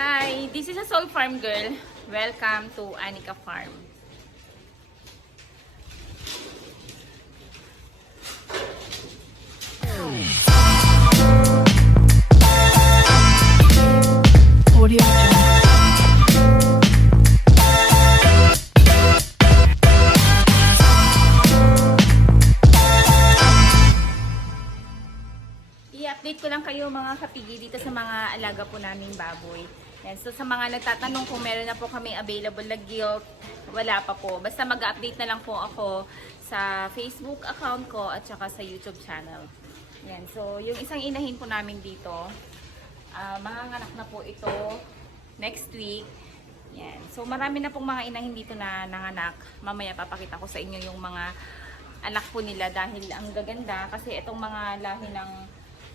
Hi, this is a Soul Farm girl. Welcome to Anika Farm. Audio. I-update ko lang kayo mga kapigi dito sa mga alaga po naming baboy. Yan. So sa mga nagtatanong kung meron na po kami available na guilt, wala pa po. Basta mag-update na lang po ako sa Facebook account ko at saka sa YouTube channel. Yan. So yung isang inahin po namin dito, ah manganganak na po ito next week. Yan. So marami na pong mga inahin dito na nanganak. Mamaya papakita ko sa inyo yung mga anak po nila dahil ang gaganda kasi itong mga lahi ng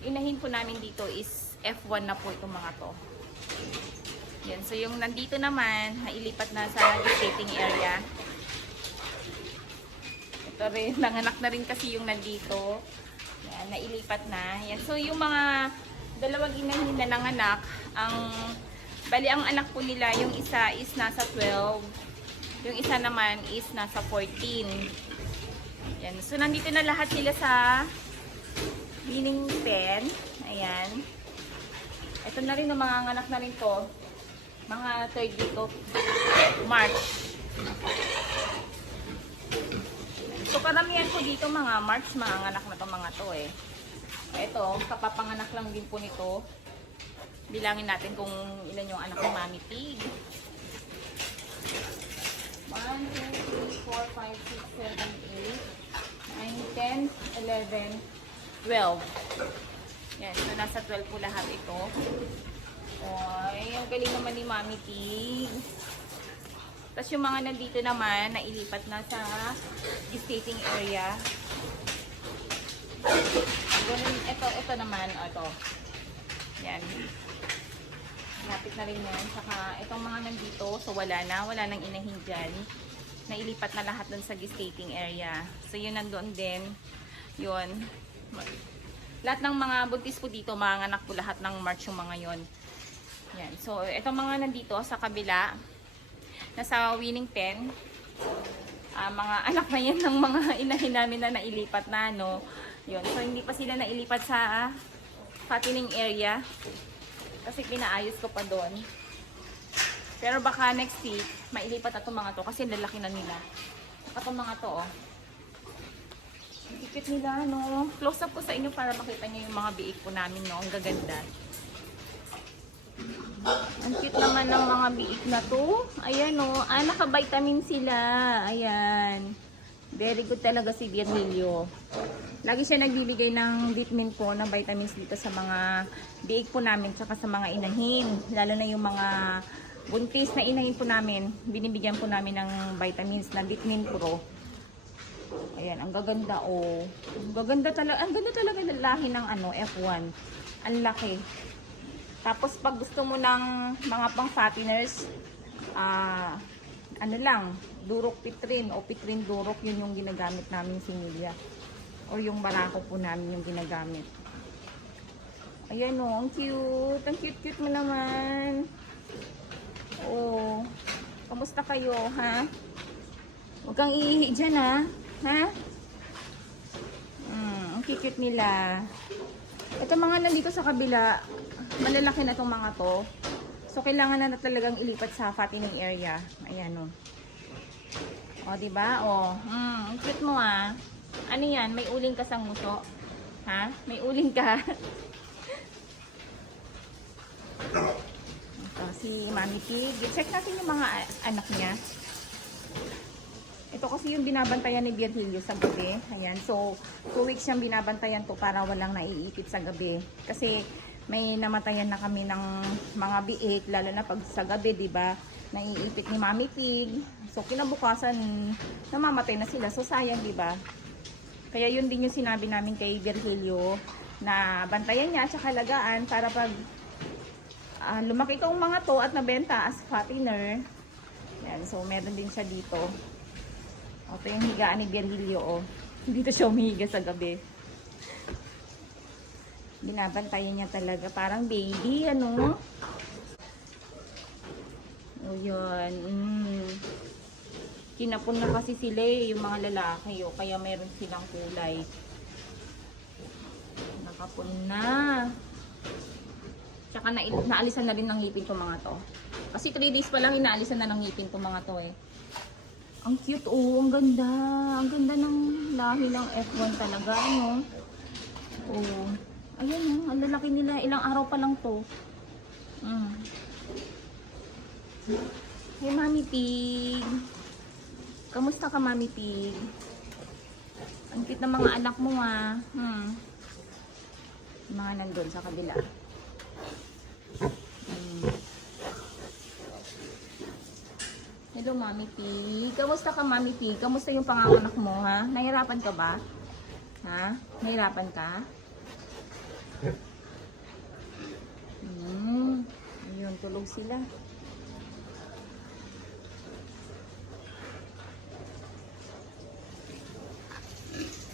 inahin po namin dito is F1 na po itong mga to. Yan. So yung nandito naman, nailipat na sa gestating area. Ito rin, nanganak na rin kasi yung nandito. Yan, nailipat na. Yan. So yung mga dalawang inahin na nanganak, ang bali ang anak po nila, yung isa is nasa 12, yung isa naman is nasa 14. Yan. So nandito na lahat sila sa winning pen. Ayan. Ito na rin, mga anak na rin to. Mga third week of March. So karamihan po dito mga March, mga anak na to mga to eh. Ito, kapapanganak lang din po nito. Bilangin natin kung ilan yung anak ni Mami Pig. 1, 2, 3, 4, 5, 6, 7, 8, 9, 10, 11, 12. Yan, so nasa 12 po lahat ito. Oy, ang galing naman ni Mami Pig. Tapos yung mga nandito naman, nailipat na sa gestating area. Ganun, ito, ito naman, ito. Yan. Lapit na rin yan. Saka itong mga nandito, so wala na, wala nang inahin dyan. Nailipat na lahat dun sa gestating area. So yun nandoon din. Yun. Lahat ng mga buntis po dito, mga anak po lahat ng March yung mga yon. Yan. So itong mga nandito sa kabila, nasa winning pen, ah, mga anak na yan ng mga inahin namin na nailipat na, no? Yun. So hindi pa sila nailipat sa fattening area. Kasi pinaayos ko pa doon. Pero baka next week, mailipat na itong mga to kasi lalaki na nila. Itong mga to, oh. Ikit nila, no? Close up ko sa inyo para makita niyo yung mga biik po namin, no? Ang gaganda. Ang cute naman ng mga biik na to. Ayan, no? Ah, naka-vitamin sila. Ayan. Very good talaga si Virgilio. Lagi siya nagbibigay ng vitamin po, ng vitamins dito sa mga biik po namin, tsaka sa mga inahin. Lalo na yung mga buntis na inahin po namin, binibigyan po namin ng vitamins na vitamin pro. Ayan, ang gaganda oh. Ang gaganda talaga, ang ganda talaga ng lahi ng ano, F1. Ang laki. Tapos pag gusto mo ng mga pang fatteners, ah, ano lang, durok pitrin o pitrin durok, yun yung ginagamit namin similya. Or yung barako po namin yung ginagamit. Ayan oh, ang cute. Ang cute-cute mo naman. Oh. Kamusta kayo, ha? Huwag kang iihi dyan, ha? Ha? Mm, ang cute nila. Ito mga nandito sa kabila, malalaki na itong mga to. So, kailangan na, na talagang ilipat sa fattening area. Ayan, o. O, diba? O. Mm, cute mo, ah. Ano yan? May uling ka sa nguso? Ha? May uling ka? Ito, si Mami Pig. Check natin yung mga anak niya. Ito kasi yung binabantayan ni Virgilio sa gabi. Ayan. So, two weeks siyang binabantayan to para walang naiipit sa gabi. Kasi may namatayan na kami ng mga biik, lalo na pag sa gabi, di ba? Naiipit ni Mami Pig. So, kinabukasan, namamatay na sila. So, sayang, di ba? Kaya yun din yung sinabi namin kay Virgilio na bantayan niya at saka lagaan para pag ah, lumaki itong mga to at nabenta as fattener. Yan, so meron din siya dito. O, Ito yung higaan ni Virgilio, oh. Dito siya umihiga sa gabi. Binabantayan niya talaga. Parang baby, ano? yun. Mm. Kinapon na kasi sila eh, yung mga lalaki. O, kaya meron silang kulay. Nakapon na. Tsaka na, naalisan na rin ng ngipin ko mga to. Kasi 3 days pa lang inaalisan na ng ngipin ko mga to eh. Ang cute oh, ang ganda. Ang ganda ng lahi ng F1 talaga, ano. Oh. Ayan oh, ang lalaki nila. Ilang araw pa lang to. Mm. Hey, Mami Pig. Kamusta ka, Mami Pig? Ang cute ng mga anak mo, ah. Hmm. Mga nandun sa kabila. Hello, Mami Pig. Kamusta ka, Mami Pig? Kamusta yung panganganak mo, ha? Nahirapan ka ba? Ha? Nahirapan ka? Hmm. Ayun, tulog sila.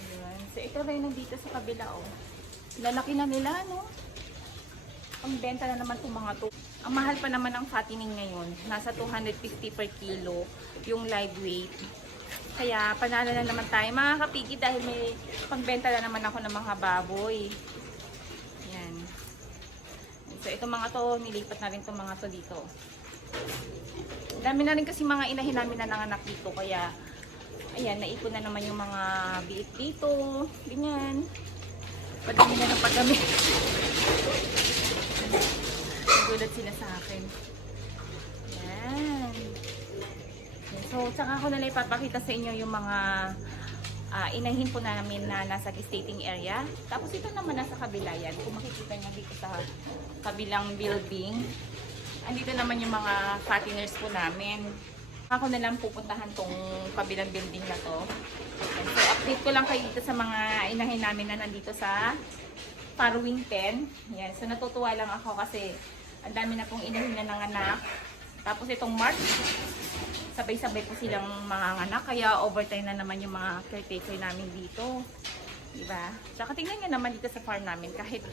Ayan. So, ito nandito sa kabila, oh. Lalaki na nila, no? Ang benta na naman itong mga to. Ang mahal pa naman ng fattening ngayon. Nasa 250 per kilo yung live weight. Kaya panalo na naman tayo mga kapigi dahil may pagbenta na naman ako ng mga baboy. Yan. So itong mga to, nilipat na rin itong mga to dito. Ang Dami na rin kasi mga inahin namin na nanganak dito. Kaya ayan, naipon na naman yung mga biit dito. Ganyan. Padami na ng padami. Nagulat sila sa akin. Yan. So, tsaka ako nalang ipapakita sa inyo yung mga ah, inahin po namin na nasa gestating area. Tapos ito naman nasa kabila yan. Kung makikita nyo dito sa kabilang building. Andito naman yung mga fatteners po namin. Ako na lang pupuntahan tong kabilang building na to. So, update ko lang kayo dito sa mga inahin namin na nandito sa Farwing 10. Yan. So, natutuwa lang ako kasi ang dami na pong inahin na nanganak. Tapos itong March, sabay-sabay po silang mga anak. Kaya overtime na naman yung mga caretaker namin dito. Diba? Tsaka tingnan nyo naman dito sa farm namin. Kahit,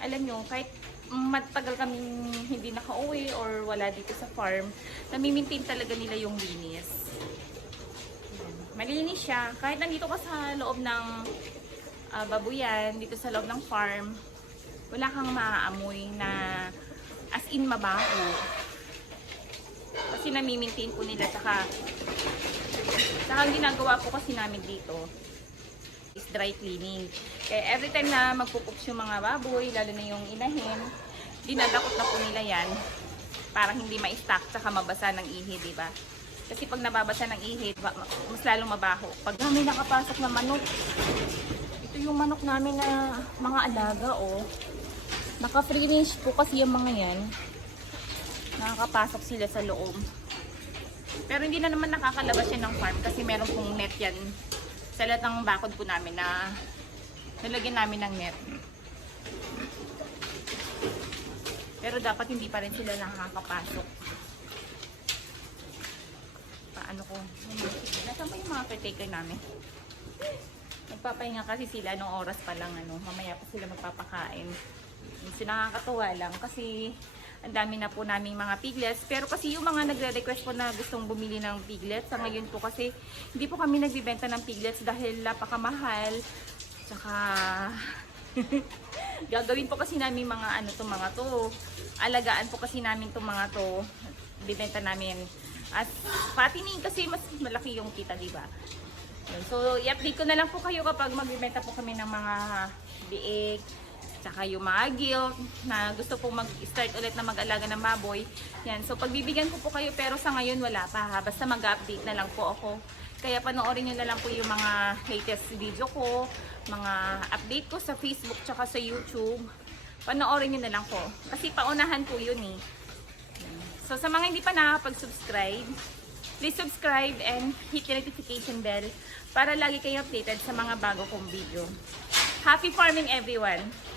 alam nyo, kahit matagal kaming hindi nakauwi or wala dito sa farm, nami-maintain talaga nila yung linis. Malinis siya. Kahit nandito ka sa loob ng ah, babuyan, dito sa loob ng farm, wala kang maaamoy na as in mabaho. Kasi nami-maintain po nila. Tsaka, tsaka ang ginagawa po kasi namin dito is dry cleaning. Kaya every time na magpupups yung mga baboy, lalo na yung inahin, dinadakot na po nila yan para hindi ma-stack tsaka mabasa ng ihi, di ba? Kasi pag nababasa ng ihi, mas lalong mabaho. Pag kami nakapasok na manok, ito yung manok namin na mga alaga, oh. Naka-free range po kasi yung mga yan. Nakakapasok sila sa loob. Pero hindi na naman nakakalabas yan ng farm kasi meron pong net yan sa lahat ng bakod po namin na nalagyan namin ng net. Pero dapat hindi pa rin sila nakakapasok. Paano ko? Nasaan ba yung mga caretaker namin? Nagpapahinga kasi sila nung oras pa lang ano, mamaya pa sila magpapakain. Kasi nakakatuwa lang kasi ang dami na po naming mga piglets. Pero kasi yung mga nagre-request po na gustong bumili ng piglets, sa ngayon po kasi hindi po kami nagbibenta ng piglets dahil napakamahal. Tsaka gagawin po kasi namin mga ano to mga to. Alagaan po kasi namin to mga to. Bibenta namin at fattening kasi mas malaki yung kita, di ba? So, i-update ko na lang po kayo kapag magbibenta po kami ng mga biik, tsaka yung mga guild na gusto pong mag-start ulit na mag-alaga ng baboy. Yan. So, pagbibigyan ko po kayo pero sa ngayon wala pa ha. Basta mag-update na lang po ako. Kaya panoorin nyo na lang po yung mga latest video ko, mga update ko sa Facebook tsaka sa YouTube. Panoorin nyo na lang po. Kasi paunahan po yun eh. So sa mga hindi pa nakapag-subscribe, please subscribe and hit the notification bell para lagi kayo updated sa mga bago kong video. Happy farming everyone!